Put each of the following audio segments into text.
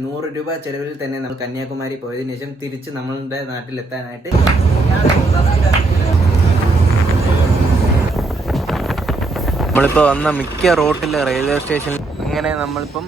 നൂറ് രൂപ ചെലവിൽ തന്നെ നമ്മൾ കന്യാകുമാരി പോയതിനു ശേഷം തിരിച്ച് നമ്മളുടെ നാട്ടിലെത്താനായിട്ട് നമ്മളിപ്പോ വന്ന മിക്ക റോട്ടിൽ റെയിൽവേ സ്റ്റേഷനിൽ അങ്ങനെ നമ്മളിപ്പം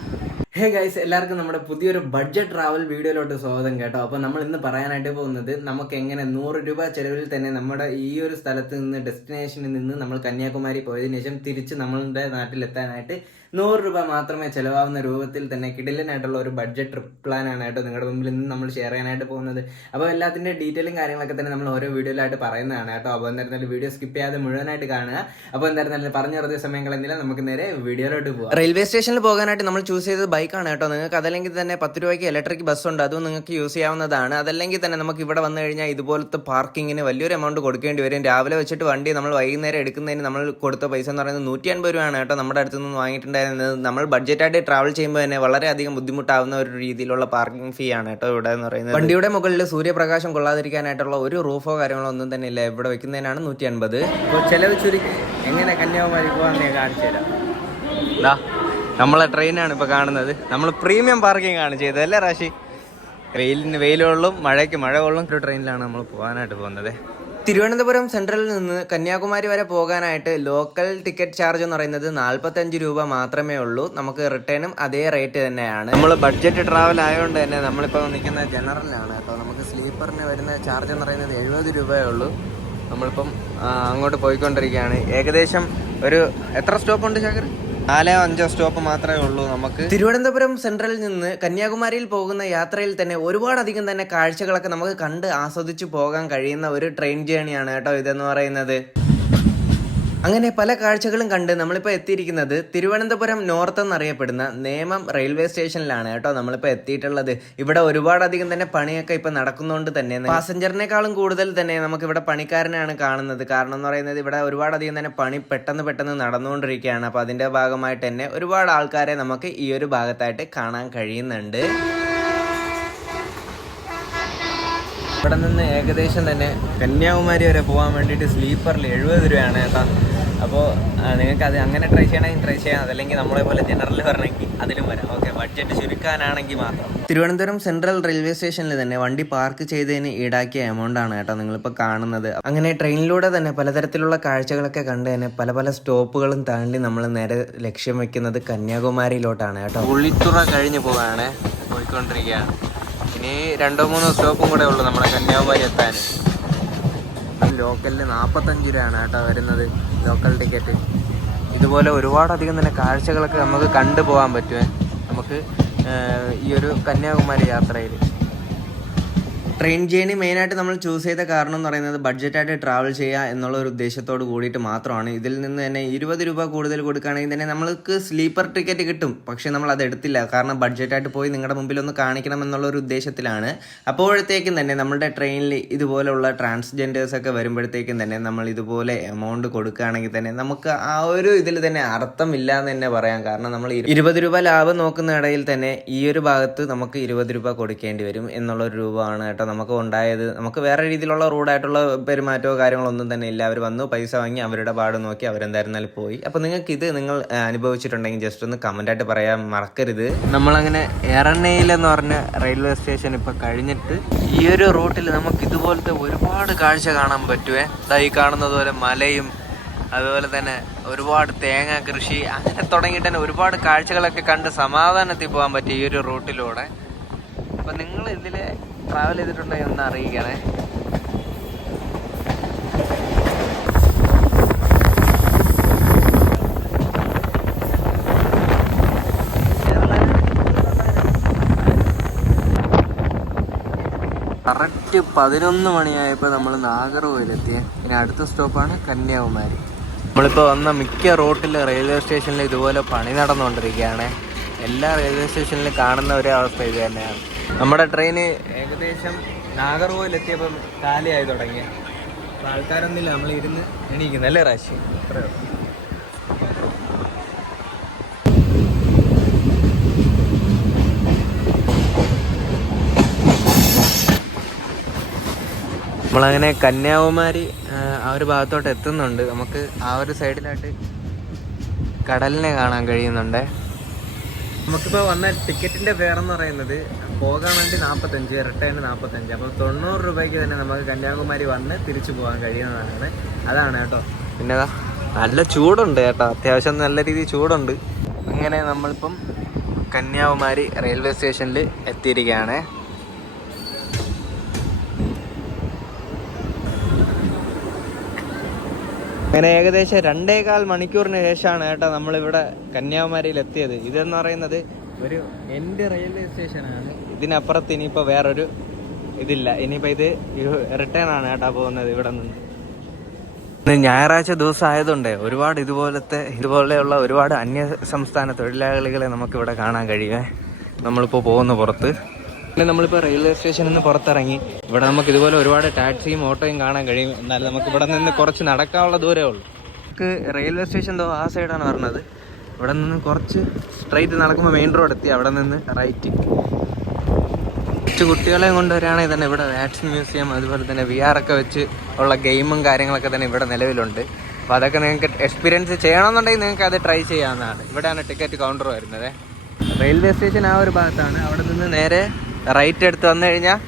ഹേ ഗൈസ് എല്ലാവർക്കും നമ്മുടെ പുതിയൊരു ബഡ്ജറ്റ് ട്രാവൽ വീഡിയോയിലോട്ട് സ്വാഗതം കേട്ടോ. അപ്പോൾ നമ്മൾ ഇന്ന് പറയാനായിട്ട് പോകുന്നത് നമുക്ക് എങ്ങനെ നൂറ് രൂപ ചെലവിൽ തന്നെ നമ്മുടെ ഈ ഒരു സ്ഥലത്ത് നിന്ന് ഡെസ്റ്റിനേഷനിൽ നിന്ന് നമ്മൾ കന്യാകുമാരി പോയതിനു ശേഷം തിരിച്ച് നമ്മളുടെ നാട്ടിലെത്താനായിട്ട് നൂറ് രൂപ മാത്രമേ ചിലവാകുന്ന രൂപത്തിൽ തന്നെ കിടിലനായിട്ടുള്ള ഒരു ബഡ്ജറ്റ് ട്രിപ്പ് പ്ലാൻ ആണ് കേട്ടോ നിങ്ങളുടെ മുമ്പിൽ നിന്ന് നമ്മൾ ഷെയർ ചെയ്യാനായിട്ട് പോകുന്നത്. അപ്പോൾ എല്ലാത്തിന്റെ ഡീറ്റെയിലും കാര്യങ്ങളൊക്കെ തന്നെ നമ്മൾ ഓരോ വീഡിയോയിലായിട്ട് പറയുന്നതാണ് കേട്ടോ. അപ്പോൾ എന്തായിരുന്നാലും വീഡിയോ സ്കിപ്പ് ചെയ്യാതെ മുഴുവനായിട്ട് കാണുക. അപ്പോൾ എന്തായിരുന്നാലും പറഞ്ഞു വെറുതെ സമയം കളഞ്ഞില്ല നമുക്ക് നേരെ വീഡിയോയിലോട്ട് പോകാം റെയിൽവേ സ്റ്റേഷനിൽ പോകാനായിട്ട് നമ്മൾ ചൂസ് ചെയ്തത് ബൈക്കാണ് കേട്ടോ. നിങ്ങൾക്ക് അതല്ലെങ്കിൽ തന്നെ പത്ത് രൂപയ്ക്ക് ഇലക്ട്രിക് ബസ് ഉണ്ട്. അതും നിങ്ങൾക്ക് യൂസ് ചെയ്യാവുന്നതാണ്. അതല്ലെങ്കിൽ തന്നെ നമുക്ക് ഇവിടെ വന്നു കഴിഞ്ഞാൽ ഇതുപോലത്തെ പാർക്കിങ്ങിന് വലിയൊരു എമൗണ്ട് കൊടുക്കേണ്ടി വരും. രാവിലെ വെച്ചിട്ട് വണ്ടി നമ്മൾ വൈകുന്നേരം എടുക്കുന്നതിന് നമ്മൾ കൊടുത്ത പൈസ എന്ന് പറയുന്നത് നൂറ്റി അൻപത് രൂപയാണ് കേട്ടോ. നമ്മുടെ അടുത്ത് നിന്ന് വാങ്ങിയിട്ടുണ്ടായിരുന്നത് നമ്മൾ ബഡ്ജറ്റായിട്ട് ട്രാവൽ ചെയ്യുമ്പോൾ തന്നെ വളരെയധികം ബുദ്ധിമുട്ടാവുന്ന ഒരു രീതിയിലുള്ള പാർക്കിംഗ് ഫീ ആണ് കേട്ടോ ഇവിടെ എന്ന് പറയുന്നത്. വണ്ടിയുടെ മുകളിൽ സൂര്യപ്രകാശം കൊള്ളാതിരിക്കാനായിട്ടുള്ള ഒരു റൂഫോ കാര്യങ്ങളോ ഒന്നും തന്നെ ഇല്ല. ഇവിടെ വെക്കുന്നതിനാണ് നൂറ്റി അൻപത് ചിലവ് ചുരുക്കി. എങ്ങനെ കന്യാകുമാരി പോകാൻ കാണിച്ചു തരാം. നമ്മളെ ട്രെയിനാണ് ഇപ്പോൾ കാണുന്നത്. നമ്മൾ പ്രീമിയം പാർക്കിംഗ് ആണ് ചെയ്തത് അല്ലേ റാശി വെയിലിന് വെയിൽ കൊള്ളും മഴയ്ക്ക് മഴ കൊള്ളും. ഒരു ട്രെയിനിലാണ് നമ്മൾ പോകാനായിട്ട് പോകുന്നത്. തിരുവനന്തപുരം സെൻട്രലിൽ നിന്ന് കന്യാകുമാരി വരെ പോകാനായിട്ട് ലോക്കൽ ടിക്കറ്റ് ചാർജ് എന്ന് പറയുന്നത് നാൽപ്പത്തഞ്ച് രൂപ മാത്രമേ ഉള്ളൂ. നമുക്ക് റിട്ടേണും അതേ റേറ്റ് തന്നെയാണ്. നമ്മൾ ബഡ്ജറ്റ് ട്രാവൽ ആയതുകൊണ്ട് തന്നെ നമ്മളിപ്പോൾ നിൽക്കുന്ന ജനറലിലാണ്. കേട്ടോ നമുക്ക് സ്ലീപ്പറിന് വരുന്ന ചാർജ് എന്ന് പറയുന്നത് എഴുപത് രൂപയേ ഉള്ളൂ. നമ്മളിപ്പം അങ്ങോട്ട് പോയിക്കൊണ്ടിരിക്കുകയാണ്. ഏകദേശം ഒരു എത്ര സ്റ്റോപ്പ് ഉണ്ട് ശേഖർ? നാലോ അഞ്ചോ സ്റ്റോപ്പ് മാത്രമേ ഉള്ളൂ നമുക്ക്. തിരുവനന്തപുരം സെൻട്രലിൽ നിന്ന് കന്യാകുമാരിയിൽ പോകുന്ന യാത്രയിൽ തന്നെ ഒരുപാടധികം തന്നെ കാഴ്ചകളൊക്കെ നമുക്ക് കണ്ട് ആസ്വദിച്ചു പോകാൻ കഴിയുന്ന ഒരു ട്രെയിൻ ജേണിയാണ് കേട്ടോ ഇതെന്ന് പറയുന്നത്. അങ്ങനെ പല കാഴ്ചകളും കണ്ട് നമ്മളിപ്പോൾ എത്തിയിരിക്കുന്നത് തിരുവനന്തപുരം നോർത്ത് എന്നറിയപ്പെടുന്ന നേമം റെയിൽവേ സ്റ്റേഷനിലാണ് കേട്ടോ നമ്മളിപ്പോൾ എത്തിയിട്ടുള്ളത്. ഇവിടെ ഒരുപാടധികം തന്നെ പണിയൊക്കെ ഇപ്പം നടക്കുന്നതുകൊണ്ട് തന്നെ പാസഞ്ചറിനേക്കാളും കൂടുതൽ തന്നെ നമുക്ക് ഇവിടെ പണിക്കാരനാണ് കാണുന്നത്. കാരണം എന്ന് പറയുന്നത് ഇവിടെ ഒരുപാടധികം തന്നെ പണി പെട്ടെന്ന് പെട്ടെന്ന് നടന്നുകൊണ്ടിരിക്കുകയാണ് അപ്പോൾ അതിന്റെ ഭാഗമായിട്ട് തന്നെ ഒരുപാട് ആൾക്കാരെ നമുക്ക് ഈ ഒരു ഭാഗത്തായിട്ട് കാണാൻ കഴിയുന്നുണ്ട്. ഇവിടെ നിന്ന് ഏകദേശം തന്നെ കന്യാകുമാരി വരെ പോകാൻ വേണ്ടിയിട്ട് സ്ലീപ്പറിൽ എഴുപത് രൂപയാണ് കേട്ടോ അപ്പോൾ നിങ്ങൾക്ക് അത് അങ്ങനെ ട്രൈ ചെയ്യണമെങ്കിൽ ട്രൈ ചെയ്യാം. അതല്ലെങ്കിൽ നമ്മളെ പോലെ ജനറൽ വരണമെങ്കിൽ അതിലും വരാം. ഓക്കെ ബഡ്ജറ്റ് ചുരുക്കാനാണെങ്കിൽ മാത്രം. തിരുവനന്തപുരം സെൻട്രൽ റെയിൽവേ സ്റ്റേഷനിൽ തന്നെ വണ്ടി പാർക്ക് ചെയ്തതിന് ഈടാക്കിയ എമൗണ്ട് ആണ് കേട്ടോ നിങ്ങളിപ്പോൾ കാണുന്നത്. അങ്ങനെ ട്രെയിനിലൂടെ തന്നെ പലതരത്തിലുള്ള കാഴ്ചകളൊക്കെ കണ്ട് തന്നെ പല പല സ്റ്റോപ്പുകളും താണ്ടി നമ്മൾ നേരെ ലക്ഷ്യം വെക്കുന്നത് കന്യാകുമാരിയിലോട്ടാണ് കേട്ടോ ഉള്ളിത്തുറ കഴിഞ്ഞ് പോവാണ്. പോയിക്കൊണ്ടിരിക്കുകയാണ്. ഇനി രണ്ടോ മൂന്നോ സ്റ്റോപ്പും കൂടെ ഉള്ളൂ നമ്മുടെ കന്യാകുമാരി എത്താൻ. ലോക്കലിന് നാൽപ്പത്തഞ്ച് രൂപയാണ് കേട്ടോ വരുന്നത് ലോക്കൽ ടിക്കറ്റ് ഇതുപോലെ ഒരുപാടധികം തന്നെ കാഴ്ചകളൊക്കെ നമുക്ക് കണ്ടു പോകാൻ പറ്റുമേ നമുക്ക് ഈ ഒരു കന്യാകുമാരി യാത്രയിൽ. ട്രെയിൻ ജേണി മെയിനായിട്ട് നമ്മൾ ചൂസ് ചെയ്ത കാരണം എന്ന് പറയുന്നത് ബഡ്ജറ്റായിട്ട് ട്രാവൽ ചെയ്യുക എന്നുള്ള ഒരു ഉദ്ദേശത്തോട് കൂടിയിട്ട് മാത്രമാണ്. ഇതിൽ നിന്ന് തന്നെ ഇരുപത് രൂപ കൂടുതൽ കൊടുക്കുകയാണെങ്കിൽ തന്നെ നമ്മൾക്ക് സ്ലീപ്പർ ടിക്കറ്റ് കിട്ടും. പക്ഷേ നമ്മൾ അത് എടുത്തില്ല. കാരണം ബഡ്ജറ്റായിട്ട് പോയി നിങ്ങളുടെ മുമ്പിൽ ഒന്ന് കാണിക്കണം എന്നുള്ള ഒരു ഉദ്ദേശത്തിലാണ്. അപ്പോഴത്തേക്കും തന്നെ നമ്മുടെ ട്രെയിനിൽ ഇതുപോലെയുള്ള ട്രാൻസ്ജെൻഡേഴ്സ് ഒക്കെ വരുമ്പോഴത്തേക്കും തന്നെ നമ്മൾ ഇതുപോലെ എമൗണ്ട് കൊടുക്കുകയാണെങ്കിൽ തന്നെ നമുക്ക് ആ ഒരു ഇതിൽ തന്നെ അർത്ഥമില്ല എന്ന് തന്നെ പറയാം. കാരണം നമ്മൾ ഇരുപത് രൂപ ലാഭം നോക്കുന്ന ഇടയിൽ തന്നെ ഈ ഒരു ഭാഗത്ത് നമുക്ക് ഇരുപത് രൂപ കൊടുക്കേണ്ടി വരും എന്നുള്ള ഒരു രൂപമാണ് കേട്ടോ നമുക്ക് ഉണ്ടായത്. നമുക്ക് വേറെ രീതിയിലുള്ള റൂഡായിട്ടുള്ള പെരുമാറ്റമോ കാര്യങ്ങളോ ഒന്നും തന്നെ ഇല്ല. അവർ വന്നു പൈസ വാങ്ങി അവരുടെ പാട് നോക്കി അവരെന്തായിരുന്നാലും പോയി. അപ്പോൾ നിങ്ങൾക്ക് ഇത് നിങ്ങൾ അനുഭവിച്ചിട്ടുണ്ടെങ്കിൽ ജസ്റ്റ് ഒന്ന് കമന്റ് ആയിട്ട് പറയാൻ മറക്കരുത്. നമ്മളങ്ങനെ എറണയിലെന്ന് പറഞ്ഞ റെയിൽവേ സ്റ്റേഷൻ ഇപ്പോൾ കഴിഞ്ഞിട്ട് ഈ ഒരു റൂട്ടിൽ നമുക്ക് ഇതുപോലത്തെ ഒരുപാട് കാഴ്ച കാണാൻ പറ്റുമേ ഈ കാണുന്നത് പോലെ മലയും അതുപോലെ തന്നെ ഒരുപാട് തേങ്ങ കൃഷി അങ്ങനെ തുടങ്ങിയിട്ട് തന്നെ ഒരുപാട് കാഴ്ചകളൊക്കെ കണ്ട് സമാധാനത്തിൽ പോകാൻ പറ്റിയ ഈ ഒരു റൂട്ടിലൂടെ അപ്പം നിങ്ങൾ ഇതിൽ ട്രാവൽ ചെയ്തിട്ടുണ്ടെങ്കിൽ ഒന്ന് അറിയിക്കണേ. കറക്റ്റ് പതിനൊന്ന് മണിയായപ്പോൾ നമ്മൾ നാഗർകോവിലെത്തിയ. ഇനി അടുത്ത സ്റ്റോപ്പാണ് കന്യാകുമാരി. നമ്മളിപ്പോൾ വന്ന മിക്ക റോട്ടിൽ റെയിൽവേ സ്റ്റേഷനിൽ ഇതുപോലെ പണി നടന്നുകൊണ്ടിരിക്കുകയാണ്. എല്ലാ റെയിൽവേ സ്റ്റേഷനിലും കാണുന്ന ഒരു അവസ്ഥ ഇത് തന്നെയാണ്. നമ്മുടെ ട്രെയിന് ഏകദേശം നാഗർകോവിലെത്തിയപ്പം കാലിയായി തുടങ്ങിയ ആൾക്കാരൊന്നുമില്ല നമ്മൾ ഇരുന്ന് എണീക്കുന്നു അല്ലേ റാശി അത്രയോ നമ്മളങ്ങനെ കന്യാകുമാരി ആ ഒരു ഭാഗത്തോട്ട് എത്തുന്നുണ്ട്. നമുക്ക് ആ ഒരു സൈഡിലായിട്ട് കടലിനെ കാണാൻ കഴിയുന്നുണ്ട്. നമുക്കിപ്പോൾ വന്ന ടിക്കറ്റിന്റെ പേരെന്ന് പറയുന്നത് പോകാൻ വേണ്ടി നാൽപ്പത്തഞ്ച് റിട്ടേൺ നാൽപ്പത്തഞ്ച് അപ്പോൾ തൊണ്ണൂറ് രൂപയ്ക്ക് തന്നെ നമുക്ക് കന്യാകുമാരി വന്ന് തിരിച്ചു പോകാൻ കഴിയുന്നതാണ്. അതാണ് കേട്ടോ. പിന്നെ നല്ല ചൂടുണ്ട് കേട്ടോ. അത്യാവശ്യം നല്ല രീതിയിൽ ചൂടുണ്ട്. അങ്ങനെ നമ്മളിപ്പം കന്യാകുമാരി റെയിൽവേ സ്റ്റേഷനിൽ എത്തിയിരിക്കുകയാണ്. അങ്ങനെ ഏകദേശം രണ്ടേകാൽ മണിക്കൂറിന് ശേഷമാണ് കേട്ടോ നമ്മളിവിടെ കന്യാകുമാരിയിൽ എത്തിയത്. ഇതെന്ന് പറയുന്നത് ഒരു എന്റെ റെയിൽവേ സ്റ്റേഷനാണ് ഇതിനപ്പുറത്ത് ഇനിയിപ്പോൾ വേറൊരു ഇതില്ല. ഇനിയിപ്പോൾ ഇത് റിട്ടേൺ ആണ് കേട്ടോ പോകുന്നത് ഇവിടെ നിന്ന്. ഞായറാഴ്ച ദിവസം ആയതുകൊണ്ട് ഒരുപാട് ഇതുപോലത്തെ ഇതുപോലെയുള്ള ഒരുപാട് അന്യ സംസ്ഥാന തൊഴിലാളികളെ നമുക്കിവിടെ കാണാൻ കഴിയുമേ നമ്മളിപ്പോൾ പോകുന്ന പുറത്ത്. പിന്നെ നമ്മളിപ്പോൾ റെയിൽവേ സ്റ്റേഷനിൽ നിന്ന് പുറത്തിറങ്ങി. ഇവിടെ നമുക്ക് ഇതുപോലെ ഒരുപാട് ടാക്സിയും ഓട്ടോയും കാണാൻ കഴിയും. എന്നാൽ നമുക്ക് ഇവിടെ നിന്ന് കുറച്ച് നടക്കാനുള്ള ദൂരമേ ഉള്ളൂ. നമുക്ക് റെയിൽവേ സ്റ്റേഷൻ എന്തോ ആ സൈഡാണ് പറഞ്ഞത്. ഇവിടെ നിന്ന് കുറച്ച് സ്ട്രൈറ്റ് നടക്കുമ്പോൾ മെയിൻ റോഡ് എത്തി. അവിടെ നിന്ന് റൈറ്റ് കൊച്ചു കുട്ടികളെയും കൊണ്ടുവരികയാണെങ്കിൽ തന്നെ ഇവിടെ വാക്സിൻ മ്യൂസിയം അതുപോലെ തന്നെ വി ആർ ഒക്കെ വെച്ച് ഉള്ള ഗെയിമും കാര്യങ്ങളൊക്കെ തന്നെ ഇവിടെ നിലവിലുണ്ട്. അപ്പോൾ അതൊക്കെ നിങ്ങൾക്ക് എക്സ്പീരിയൻസ് ചെയ്യണമെന്നുണ്ടെങ്കിൽ നിങ്ങൾക്ക് അത് ട്രൈ ചെയ്യാവുന്നതാണ്. ഇവിടെയാണ് ടിക്കറ്റ് കൗണ്ടർ വരുന്നത്. റെയിൽവേ സ്റ്റേഷൻ ആ ഒരു ഭാഗത്താണ്. അവിടെ നിന്ന് നേരെ റൈറ്റ് എടുത്ത് വന്നു കഴിഞ്ഞാൽ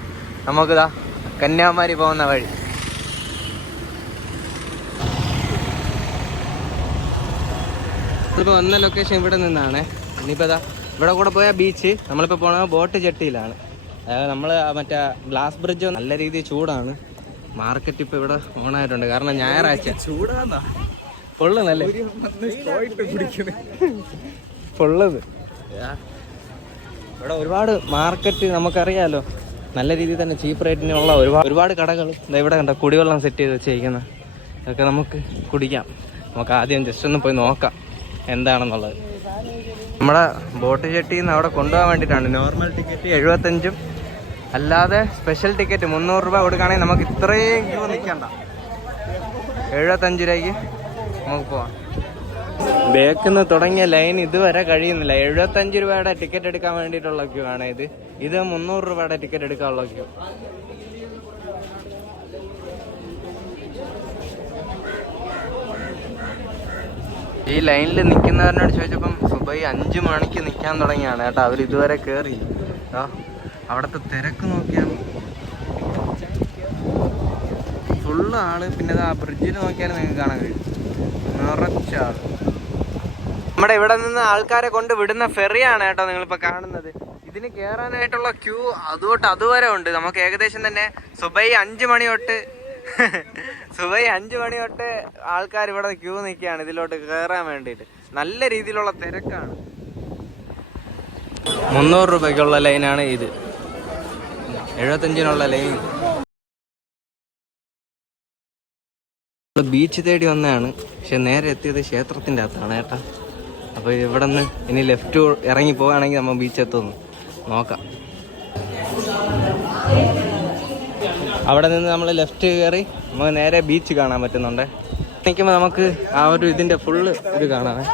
നമുക്കിതാ കന്യാകുമാരി പോകുന്ന വഴി. ഇപ്പോൾ വന്ന ലൊക്കേഷൻ ഇവിടെ നിന്നാണ്. ഇനിയിപ്പോൾ ഇതാ ഇവിടെ കൂടെ പോയ ബീച്ച് നമ്മളിപ്പോൾ പോണ ബോട്ട് ജെട്ടിയിലാണ് നമ്മൾ മറ്റേ ഗ്ലാസ് ബ്രിഡ്ജ് നല്ല രീതിയിൽ ചൂടാണ്. മാർക്കറ്റ് ഇപ്പോൾ ഇവിടെ ഓൺ ആയിട്ടുണ്ട്. കാരണം ഞായറാഴ്ച. ചൂടാന്നാ? പൊള്ളുന്നല്ലേ? പൊള്ളത് ഇവിടെ ഒരുപാട് മാർക്കറ്റ് നമുക്കറിയാലോ. നല്ല രീതിയിൽ തന്നെ ചീപ്പ് റേറ്റിനുള്ള ഒരുപാട് ഒരുപാട് കടകൾ. ഇവിടെ കണ്ട കുടിവെള്ളം സെറ്റ് ചെയ്ത് വെച്ചേക്കുന്നത് അതൊക്കെ നമുക്ക് കുടിക്കാം. നമുക്ക് ആദ്യം ജസ്റ്റ് ഒന്ന് പോയി നോക്കാം. എന്താണെന്നുള്ളത്. നമ്മുടെ ബോട്ട് ചെട്ടിയിൽ നിന്ന് അവിടെ കൊണ്ടുപോകാൻ വേണ്ടിയിട്ടാണ്. നോർമൽ ടിക്കറ്റ് എഴുപത്തഞ്ചും അല്ലാതെ സ്പെഷ്യൽ ടിക്കറ്റ് മുന്നൂറ് രൂപ കൊടുക്കുകയാണെങ്കിൽ നമുക്ക് ഇത്രയും ക്യൂ നിൽക്കണ്ട. എഴുപത്തഞ്ച് രൂപയ്ക്ക് നമുക്ക് പോവാം. ബേക്കിൽ നിന്ന് തുടങ്ങിയ ലൈൻ ഇതുവരെ കഴിയുന്നില്ല. എഴുപത്തഞ്ച് രൂപയുടെ ടിക്കറ്റ് എടുക്കാൻ വേണ്ടിയിട്ടുള്ള ക്യൂ ആണ് ഇത്. ഇത് മുന്നൂറ് രൂപയുടെ ടിക്കറ്റ് എടുക്കാനുള്ള ക്യൂ ഈ ലൈനിൽ നിൽക്കുന്നവരനോട് ചോദിച്ചപ്പം സുബൈ അഞ്ചു മണിക്ക് നിൽക്കാൻ തുടങ്ങിയാണ്. കേട്ടോ അവർ ഇതുവരെ കയറി അവിടുത്തെ തിരക്ക് നോക്കിയാൽ ഫുള്ള് ആൾ. പിന്നെ ആ ബ്രിഡ്ജിൽ നോക്കിയാൽ നിങ്ങൾക്ക് കാണാൻ കഴിയും. നിറച്ച ആൾ നമ്മുടെ ഇവിടെ നിന്ന് ആൾക്കാരെ കൊണ്ട് വിടുന്ന ഫെറിയാണ് കേട്ടോ നിങ്ങളിപ്പോ കാണുന്നത്. ഇതിന് കയറാനായിട്ടുള്ള ക്യൂ അതുതൊട്ട് അതുവരെ ഉണ്ട്. നമുക്ക് ഏകദേശം തന്നെ സുബൈ അഞ്ചു മണി തൊട്ട് സുബൈ അഞ്ചു മണി തൊട്ട് ആൾക്കാർ ഇവിടെ ക്യൂ നിൽക്കുകയാണ് ഇതിലോട്ട് കയറാൻ വേണ്ടിയിട്ട്. നല്ല രീതിയിലുള്ള തിരക്കാണ്. മുന്നൂറ് രൂപയ്ക്കുള്ള ലൈനാണ് ഇത്. എഴുപത്തഞ്ചിനുള്ള ലൈൻ. ബീച്ച് തേടി വന്നതാണ്. പക്ഷെ നേരെ എത്തിയത് ക്ഷേത്രത്തിന്റെ അകത്താണ് ഏട്ടാ. അപ്പോൾ ഇവിടെ നിന്ന് ഇനി ലെഫ്റ്റ് ഇറങ്ങി പോവുകയാണെങ്കിൽ നമ്മൾ ബീച്ച് എത്തുന്നു. നോക്കാം. അവിടെ നിന്ന് നമ്മൾ ലെഫ്റ്റ് കയറി നമുക്ക് നേരെ ബീച്ച് കാണാൻ പറ്റുന്നുണ്ട്. നിൽക്കുമ്പോൾ നമുക്ക് ആ ഒരു ഇതിന്റെ ഫുള്ള് ഇത് കാണാമേ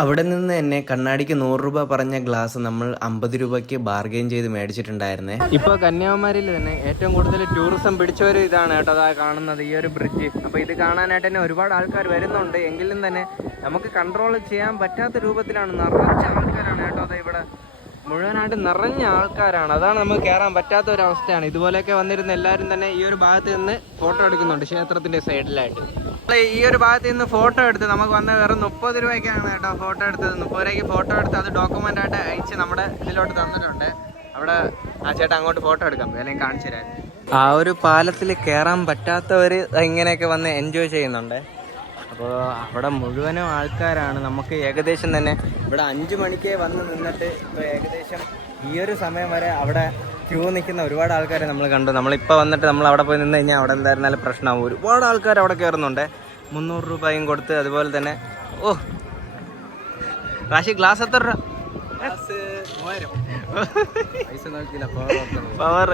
അവിടെ നിന്ന് തന്നെ കണ്ണാടിക്ക് നൂറ് രൂപ പറഞ്ഞ ഗ്ലാസ് നമ്മൾ അമ്പത് രൂപയ്ക്ക് ബാർഗെയിൻ ചെയ്ത് മേടിച്ചിട്ടുണ്ടായിരുന്നേ. ഇപ്പൊ കന്യാകുമാരിയിൽ തന്നെ ഏറ്റവും കൂടുതൽ ടൂറിസം പിടിച്ച ഒരു ഇതാണ് കേട്ടോ അതാ കാണുന്നത് ഈ ഒരു ബ്രിഡ്ജ് അപ്പൊ ഇത് കാണാനായിട്ട് തന്നെ ഒരുപാട് ആൾക്കാർ വരുന്നുണ്ട്. എങ്കിലും തന്നെ നമുക്ക് കൺട്രോൾ ചെയ്യാൻ പറ്റാത്ത രൂപത്തിലാണ് നിറച്ച ആൾക്കാരാണ് കേട്ടോ അതാ ഇവിടെ മുഴുവനായിട്ട് നിറഞ്ഞ ആൾക്കാരാണ്. അതാണ് നമുക്ക് കയറാൻ പറ്റാത്ത ഒരു അവസ്ഥയാണ് ഇതുപോലെയൊക്കെ വന്നിരുന്ന എല്ലാവരും തന്നെ ഈ ഒരു ഭാഗത്ത് നിന്ന് ഫോട്ടോ എടുക്കുന്നുണ്ട് ക്ഷേത്രത്തിന്റെ സൈഡിലായിട്ട് ഈ ഒരു ഭാഗത്ത് നിന്ന് ഫോട്ടോ എടുത്ത് നമുക്ക് വന്ന വെറും മുപ്പത് രൂപയ്ക്കാണ് കേട്ടോ ഫോട്ടോ എടുത്തത്. മുപ്പത് രൂപയ്ക്ക് ഫോട്ടോ എടുത്ത് അത് ഡോക്യുമെന്റ് ആയിട്ട് അയച്ച് നമ്മുടെ ഇതിലോട്ട് തന്നിട്ടുണ്ട്. അവിടെ ആ ചേട്ടാ അങ്ങോട്ട് ഫോട്ടോ എടുക്കാം. അല്ലെങ്കിൽ കാണിച്ചു തരാൻ ആ ഒരു പാലത്തിൽ കയറാൻ പറ്റാത്തവർ ഇങ്ങനെയൊക്കെ വന്ന് എൻജോയ് ചെയ്യുന്നുണ്ട്. അപ്പോൾ അവിടെ മുഴുവനും ആൾക്കാരാണ്. നമുക്ക് ഏകദേശം തന്നെ ഇവിടെ അഞ്ച് മണിക്ക് വന്ന് നിന്നിട്ട് ഇപ്പോൾ ഏകദേശം ഈ ഒരു സമയം വരെ അവിടെ ക്യൂ നിൽക്കുന്ന ഒരുപാട് ആൾക്കാരെ നമ്മൾ കണ്ടു. നമ്മളിപ്പോൾ വന്നിട്ട് നമ്മൾ അവിടെ പോയി നിന്ന് കഴിഞ്ഞാൽ അവിടെ എന്തായിരുന്നാലും പ്രശ്നമാവും. ഒരുപാട് ആൾക്കാർ അവിടെ കയറുന്നുണ്ട്. മുന്നൂറ് രൂപയും കൊടുത്ത് അതുപോലെ തന്നെ ഓ. റാഷി ഗ്ലാസ് എത്ര രൂപ? Power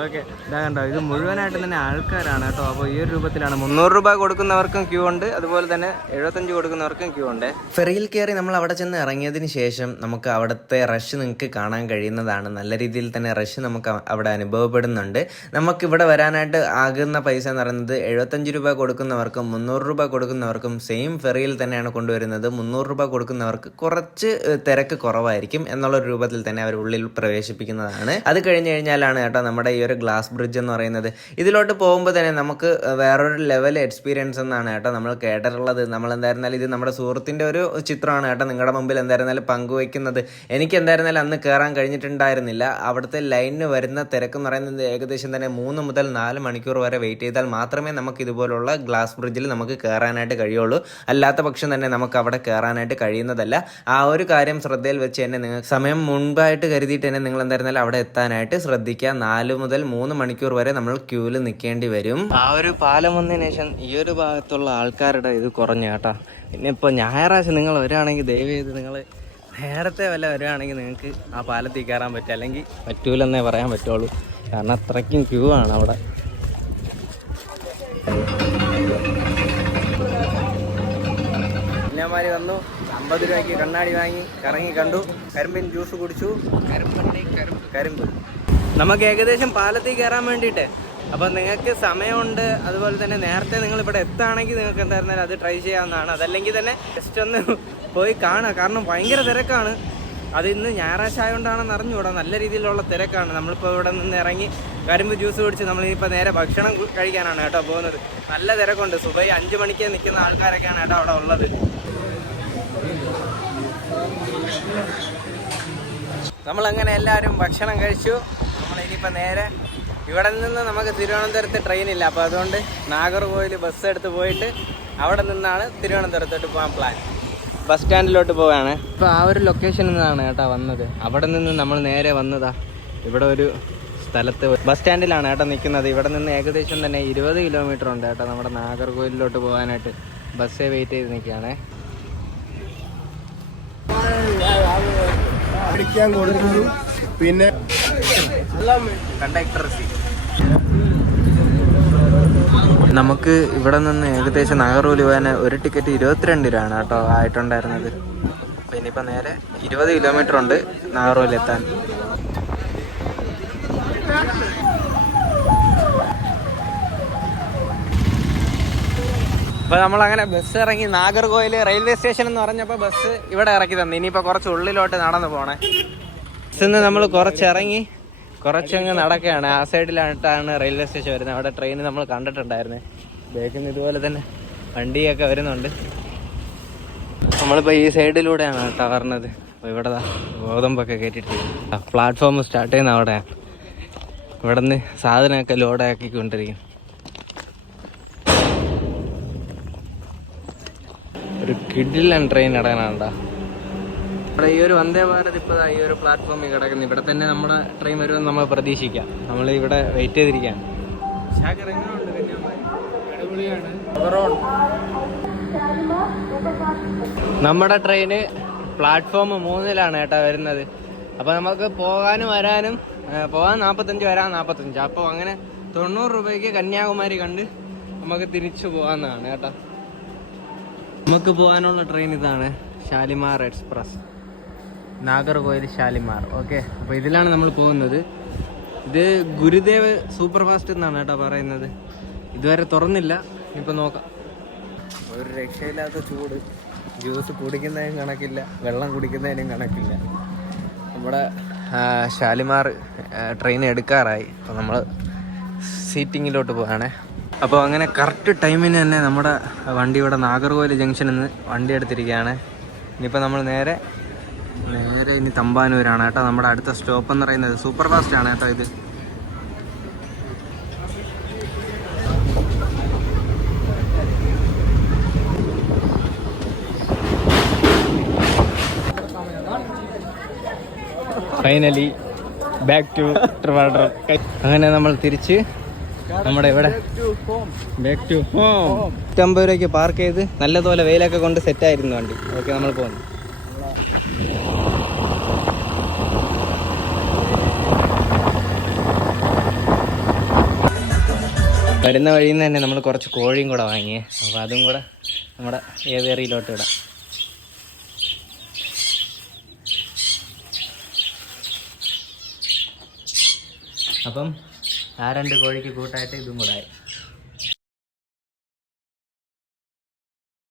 okay. ഇതാ കണ്ടോ ഇത് മുഴുവനായിട്ട് തന്നെ ആൾക്കാരാണ് കേട്ടോ. അപ്പോൾ ഈ ഒരു രൂപത്തിലാണ് മുന്നൂറ് രൂപ കൊടുക്കുന്നവർക്കും ക്യൂ ഉണ്ട്. അതുപോലെ തന്നെ എഴുപത്തഞ്ച് കൊടുക്കുന്നവർക്കും ക്യൂ ഉണ്ട്. ഫെറിയിൽ കയറി നമ്മൾ അവിടെ ചെന്ന് ഇറങ്ങിയതിന് ശേഷം നമുക്ക് അവിടുത്തെ റഷ് നിങ്ങൾക്ക് കാണാൻ കഴിയുന്നതാണ്. നല്ല രീതിയിൽ തന്നെ റഷ് നമുക്ക് അവിടെ അനുഭവപ്പെടുന്നുണ്ട്. നമുക്ക് ഇവിടെ വരാനായിട്ട് ആകുന്ന പൈസ എന്ന് പറയുന്നത് എഴുപത്തഞ്ച് രൂപ കൊടുക്കുന്നവർക്കും മുന്നൂറ് രൂപ കൊടുക്കുന്നവർക്കും സെയിം ഫെറിയിൽ തന്നെയാണ് കൊണ്ടുവരുന്നത്. മുന്നൂറ് രൂപ കൊടുക്കുന്നവർക്ക് കുറച്ച് തിരക്ക് കുറവായിരിക്കും എന്നുള്ള രൂപത്തിൽ തന്നെ അവർ ഉള്ളിൽ പ്രവേശിപ്പിക്കുന്നതാണ്. അത് കഴിഞ്ഞ് കഴിഞ്ഞാലാണ് കേട്ടോ നമ്മുടെ ഈ ഒരു ഗ്ലാസ് ബ്രിഡ്ജ് എന്ന് പറയുന്നത്. ഇതിലോട്ട് പോകുമ്പോൾ തന്നെ നമുക്ക് വേറൊരു ലെവൽ എക്സ്പീരിയൻസ് എന്നാണ് കേട്ടോ നമ്മൾ കേട്ടിട്ടുള്ളത്. നമ്മൾ എന്തായിരുന്നാലും ഇത് നമ്മുടെ സുഹൃത്തിന്റെ ഒരു ചിത്രമാണ് കേട്ടോ നിങ്ങളുടെ മുമ്പിൽ എന്തായിരുന്നാലും പങ്കുവയ്ക്കുന്നത്. എനിക്ക് എന്തായിരുന്നാലും അന്ന് കയറാൻ കഴിഞ്ഞിട്ടുണ്ടായിരുന്നില്ല. അവിടുത്തെ ലൈനിന് വരുന്ന തിരക്ക് എന്ന് പറയുന്നത് ഏകദേശം തന്നെ മൂന്ന് മുതൽ നാല് മണിക്കൂർ വരെ വെയിറ്റ് ചെയ്താൽ മാത്രമേ നമുക്ക് ഇതുപോലുള്ള ഗ്ലാസ് ബ്രിഡ്ജിൽ നമുക്ക് കയറാനായിട്ട് കഴിയുള്ളൂ. അല്ലാത്ത പക്ഷം തന്നെ നമുക്ക് അവിടെ കയറാനായിട്ട് കഴിയുന്നതല്ല. ആ ഒരു കാര്യം ശ്രദ്ധയിൽ വെച്ച് തന്നെ നിങ്ങൾ സമയം മുൻപായിട്ട് കരുതിയിട്ട് തന്നെ നിങ്ങൾ എന്തായിരുന്നാലും അവിടെ എത്താനായിട്ട് ശ്രദ്ധിക്കുക. നാല് മുതൽ മൂന്ന് മണിക്കൂർ വരെ നമ്മൾ ക്യൂവിൽ നിൽക്കേണ്ടി വരും. ആ ഒരു പാലം വന്നതിന് ശേഷം ഈ ഒരു ഭാഗത്തുള്ള ആൾക്കാരുടെ ഇത് കുറഞ്ഞു കേട്ടോ. പിന്നെ ഇപ്പോൾ ഞായറാഴ്ച നിങ്ങൾ വരികയാണെങ്കിൽ ചെയ്ത് നിങ്ങൾ നേരത്തെ വല്ല വരികയാണെങ്കിൽ നിങ്ങൾക്ക് ആ പാലത്തിൽ കയറാൻ പറ്റും. അല്ലെങ്കിൽ പറ്റൂലെന്നേ പറയാൻ പറ്റുള്ളൂ. കാരണം അത്രയ്ക്കും ക്യൂ ആണ് അവിടെ. കുഞ്ഞാമാരി വന്നു. അമ്പത് രൂപയ്ക്ക് കണ്ണാടി വാങ്ങി കറങ്ങി കണ്ടു. കരിമ്പിൻ ജ്യൂസ് കുടിച്ചു. കരിമ്പ് കരിമ്പ്. നമുക്ക് ഏകദേശം പാലത്തിൽ കയറാൻ വേണ്ടിയിട്ട്. അപ്പോൾ നിങ്ങൾക്ക് സമയമുണ്ട്. അതുപോലെ തന്നെ നേരത്തെ നിങ്ങൾ ഇവിടെ എത്താണെങ്കിൽ നിങ്ങൾക്ക് എന്തായിരുന്നാലും അത് ട്രൈ ചെയ്യാവുന്നതാണ്. അതല്ലെങ്കിൽ തന്നെ ജസ്റ്റ് ഒന്ന് പോയി കാണുക കാരണം ഭയങ്കര തിരക്കാണ്. അത് ഇന്ന് ഞായറാഴ്ച ആയതുകൊണ്ടാണെന്ന് അറിഞ്ഞുകൂടാ. നല്ല രീതിയിലുള്ള തിരക്കാണ്. നമ്മളിപ്പോൾ ഇവിടെ നിന്ന് ഇറങ്ങി കരിമ്പ് ജ്യൂസ് കുടിച്ച് നമ്മളിപ്പോൾ നേരെ ഭക്ഷണം കഴിക്കാനാണ് കേട്ടോ പോകുന്നത്. നല്ല തിരക്കുണ്ട്. സുബൈ അഞ്ച് മണിക്ക് നിൽക്കുന്ന ആൾക്കാരൊക്കെയാണ് കേട്ടോ അവിടെ ഉള്ളത്. നമ്മളങ്ങനെ എല്ലാവരും ഭക്ഷണം കഴിച്ചു. നമ്മൾ ഇനിയിപ്പോൾ നേരെ ഇവിടെ നിന്ന് നമുക്ക് തിരുവനന്തപുരത്ത് ട്രെയിനില്ല അപ്പോൾ അതുകൊണ്ട് നാഗർകോവിൽ ബസ് എടുത്ത് പോയിട്ട് അവിടെ നിന്നാണ് തിരുവനന്തപുരത്തോട്ട് പോകാൻ പ്ലാൻ ബസ് സ്റ്റാൻഡിലോട്ട് പോവാണ്. ഇപ്പോൾ ആ ഒരു ലൊക്കേഷനിൽ നിന്നാണ് കേട്ടോ വന്നത്. അവിടെ നിന്ന് നമ്മൾ നേരെ വന്നതാ. ഇവിടെ ഒരു സ്ഥലത്ത് ബസ് സ്റ്റാൻഡിലാണ് കേട്ടോ നിൽക്കുന്നത് ഇവിടെ നിന്ന് ഏകദേശം തന്നെ ഇരുപത് കിലോമീറ്റർ ഉണ്ട് കേട്ടോ നമ്മുടെ നാഗർകോവിലിലോട്ട് പോകാനായിട്ട് ബസ്സേ വെയിറ്റ് ചെയ്ത് നിൽക്കുകയാണേ പിന്നെ നമുക്ക് ഇവിടെ നിന്ന് ഏകദേശം നാഗർകോവിൽ പോകാൻ ഒരു ടിക്കറ്റ് ഇരുപത്തിരണ്ട് രൂപയാണ് കേട്ടോ ആയിട്ടുണ്ടായിരുന്നത്. അപ്പം ഇനിയിപ്പോൾ നേരെ ഇരുപത് കിലോമീറ്റർ ഉണ്ട് നാഗർകോവിൽ എത്താൻ. അപ്പോൾ നമ്മളങ്ങനെ ബസ് ഇറങ്ങി നാഗർകോയിൽ റെയിൽവേ സ്റ്റേഷൻ എന്ന് പറഞ്ഞപ്പോൾ ബസ് ഇവിടെ ഇറക്കി തന്നു. ഇനിയിപ്പോൾ കുറച്ച് ഉള്ളിലോട്ട് നടന്നു പോണേ. ബസ്സിൽ നിന്ന് നമ്മൾ കുറച്ചിറങ്ങി കുറച്ചങ്ങ് നടക്കുകയാണ്. ആ സൈഡിലായിട്ടാണ് റെയിൽവേ സ്റ്റേഷൻ വരുന്നത്. അവിടെ ട്രെയിൻ നമ്മൾ കണ്ടിട്ടുണ്ടായിരുന്നു. ബേക്കിൽ നിന്ന് ഇതുപോലെ തന്നെ വണ്ടിയൊക്കെ വരുന്നുണ്ട്. നമ്മളിപ്പോൾ ഈ സൈഡിലൂടെയാണ് കേട്ടോ പറഞ്ഞത് അപ്പോൾ ഇവിടെ ഗോതമ്പൊക്കെ കയറ്റിട്ട് പ്ലാറ്റ്ഫോം സ്റ്റാർട്ട് ചെയ്യുന്ന അവിടെയാണ് ഇവിടെ നിന്ന് സാധനമൊക്കെ ലോഡാക്കിക്കൊണ്ടിരിക്കും ഒരു കിഡിലൻ ട്രെയിൻ ഇടാനാണ്ടാ ഇവിടെ ഈ ഒരു വന്ദേ ഭാരത് ഇപ്പോൾ ഈ ഒരു പ്ലാറ്റ്ഫോമിൽ കിടക്കുന്നു. ഇവിടെ തന്നെ നമ്മുടെ ട്രെയിൻ വരുമെന്ന് നമ്മൾ പ്രതീക്ഷിക്കാം. നമ്മൾ ഇവിടെ വെയിറ്റ് ചെയ്തിരിക്കുകയാണ്. നമ്മുടെ ട്രെയിന് പ്ലാറ്റ്ഫോം മൂന്നിലാണ് കേട്ടോ വരുന്നത്. അപ്പോൾ നമുക്ക് പോകാനും വരാനും പോകാൻ നാൽപ്പത്തഞ്ച് വരാൻ നാൽപ്പത്തഞ്ച് അപ്പോൾ അങ്ങനെ തൊണ്ണൂറ് രൂപയ്ക്ക് കന്യാകുമാരി കണ്ട് നമുക്ക് തിരിച്ചു പോകാമെന്നാണ് കേട്ടോ. നമുക്ക് പോകാനുള്ള ട്രെയിൻ ഇതാണ് ഷാലിമാർ എക്സ്പ്രസ്. നാഗർകോയിൽ ഷാലിമാർ ഓക്കെ അപ്പോൾ ഇതിലാണ് നമ്മൾ പോകുന്നത്. ഇത് ഗുരുദേവ് സൂപ്പർ ഫാസ്റ്റ് എന്നാണ് കേട്ടോ പറയുന്നത്. ഇതുവരെ തുറന്നില്ല. ഇപ്പൊ നോക്കാം. ഒരു രക്ഷയില്ലാത്ത ചൂട്. ജ്യൂസ് കുടിക്കുന്നതിനും കണക്കില്ല. വെള്ളം കുടിക്കുന്നതിനും കണക്കില്ല. നമ്മുടെ ശാലിമാർ ട്രെയിൻ എടുക്കാറായി. അപ്പോൾ നമ്മൾ സീറ്റിങ്ങിലോട്ട് പോവാണേ. അപ്പോൾ അങ്ങനെ കറക്റ്റ് ടൈമിന് തന്നെ നമ്മുടെ വണ്ടി ഇവിടെ നാഗർകോയിൽ ജംഗ്ഷനിൽ നിന്ന് വണ്ടി എടുത്തിരിക്കുകയാണ്. ഇനിയിപ്പോൾ നമ്മൾ നേരെ നേരെ ഇനി തമ്പാനൂരാണ് കേട്ടോ. നമ്മുടെ അടുത്ത സ്റ്റോപ്പ് എന്ന് പറയുന്നത്. സൂപ്പർ ഫാസ്റ്റ് ആണ് കേട്ടോ ഇത്. ഫൈനലി ബാക്ക് ടു ട്രിവാൻഡ്രം അങ്ങനെ നമ്മൾ തിരിച്ച് നമ്മുടെ ഇവിടെ ബാക്ക് ടു ഹോം നൂറ്റമ്പത് രൂപയ്ക്ക് പാർക്ക് ചെയ്ത് നല്ലതുപോലെ വെയിലൊക്കെ കൊണ്ട് സെറ്റായിരുന്നു വണ്ടി. ഓക്കെ നമ്മൾ പോകുന്നു വരുന്ന വഴിയിൽ നിന്ന് തന്നെ നമ്മൾ കുറച്ച് കോഴിയും കൂടെ വാങ്ങിയേ. അപ്പോൾ അതും കൂടെ നമ്മുടെ ഏവേറിയിലോട്ട് ഇടാം. അപ്പം ആ രണ്ട് കോഴിക്ക് കൂട്ടായിട്ട് ഇതും കൂടെ ആയി.